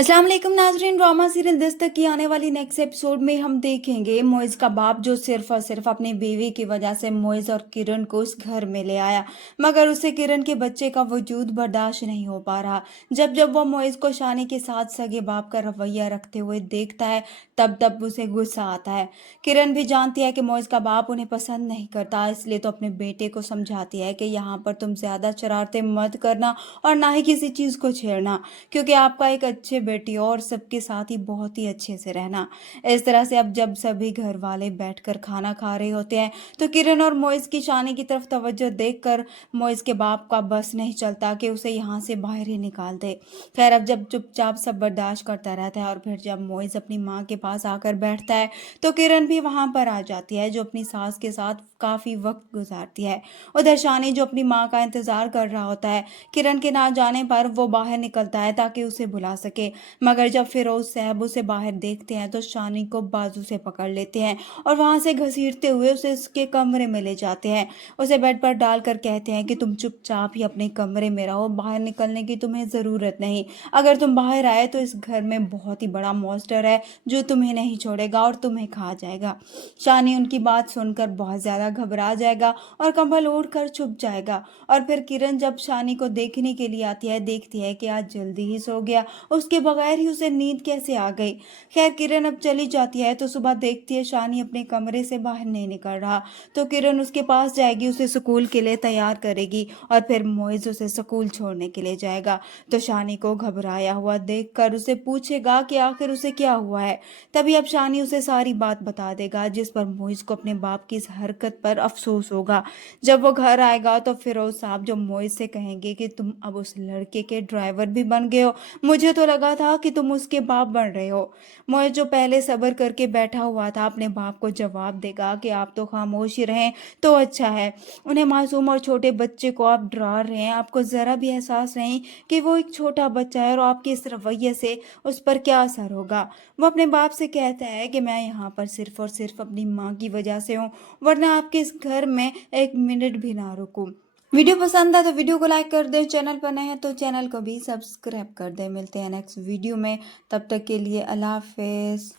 अस्सलाम वालेकुम नाज़रीन। ड्रामा सीरियल दस्तक की आने वाली नेक्स्ट एपिसोड में हम देखेंगे मोइज़ का बाप जो सिर्फ और सिर्फ अपनी बीवी की वजह से मोइज़ और किरण को उस घर में ले आया, मगर उसे किरण के बच्चे का वजूद बर्दाश्त नहीं हो पा रहा। जब जब वह मोइज़ को शानी के साथ सगे बाप का रवैया रखते हुए देखता है, तब तब उसे गुस्सा आता है। किरण भी जानती है कि मोइज़ का बाप उन्हें पसंद नहीं करता, इसलिए तो अपने बेटे को समझाती है कि यहाँ पर तुम ज़्यादा शरारतें मत करना और ना ही किसी चीज़ को छेड़ना, क्योंकि आपका एक अच्छे बेटी हो और सबके साथ ही बहुत ही अच्छे से रहना। इस तरह से अब जब सभी घर वाले बैठकर खाना खा रहे होते हैं, तो किरण और मोइज़ की शानी की तरफ तवज्जो देखकर मोइज़ के बाप का बस नहीं चलता कि उसे यहाँ से बाहर ही निकाल दे। खैर, अब जब चुपचाप सब बर्दाश्त करता रहता है और फिर जब मोइज़ अपनी माँ के पास आकर बैठता है, तो किरण भी वहाँ पर आ जाती है, जो अपनी सास के साथ काफ़ी वक्त गुजारती है। उधर शानी जो अपनी माँ का इंतज़ार कर रहा होता है, किरण के ना जाने पर वो बाहर निकलता है ताकि उसे बुला सके, मगर जब फिरोज साहब उसे बाहर देखते हैं तो शानी को बाजू से पकड़ लेते हैं और वहां से घसीटते हुए उसे उसके कमरे में ले जाते हैं। उसे बेड पर डालकर कहते हैं कि तुम चुपचाप ही अपने कमरे में रहो, बाहर निकलने की तुम्हें ज़रूरत नहीं। अगर तुम बाहर आए तो इस घर में बहुत ही बड़ा मॉन्स्टर है जो तुम्हें नहीं छोड़ेगा और तुम्हें खा जाएगा। शानी उनकी बात सुनकर बहुत ज़्यादा घबरा जाएगा और कंबल ओढ़ कर छुप जाएगा। और फिर किरण जब शानी को देखने के लिए आती है, देखती है कि आज जल्दी ही सो गया, उसके बगैर ही उसे नींद कैसे आ गई। खैर, किरण अब चली जाती है तो सुबह देखती है शानी अपने कमरे से बाहर नहीं निकल रहा। तो किरण उसके पास जाएगी, उसे स्कूल के लिए तैयार करेगी और फिर मोइज उसे स्कूल छोड़ने के लिए जाएगा। तो शानी को घबराया हुआ देखकर उसे पूछेगा कि आखिर उसे क्या हुआ है। तभी अब शानी उसे सारी बात बता देगा, जिस पर मोइज को अपने बाप की इस हरकत पर अफसोस होगा। जब वो घर आएगा तो फिरोज साहब जो मोइज से कहेंगे कि तुम अब उस लड़के के ड्राइवर भी बन गए हो, मुझे तो लगा था कि तुम उसके बाप बन रहे हो। मोइज जो पहले सब्र करके बैठा हुआ था, अपने बाप को जवाब देगा कि आप तो खामोश ही रहें तो अच्छा है। उन्हें मासूम और छोटे बच्चे को आप डरा रहे हैं, आपको ज़रा भी एहसास नहीं कि वो एक छोटा बच्चा है और आपके इस रवैये से उस पर क्या असर होगा। वो अपने बाप से कहता है कि मैं यहाँ पर सिर्फ और सिर्फ अपनी माँ की वजह से हूँ, वरना आपके इस घर में एक मिनट भी ना रुकूं। वीडियो पसंद है तो वीडियो को लाइक कर दें, चैनल पर नए हैं तो चैनल को भी सब्सक्राइब कर दें। मिलते हैं नेक्स्ट वीडियो में, तब तक के लिए अल्लाह हाफिज़।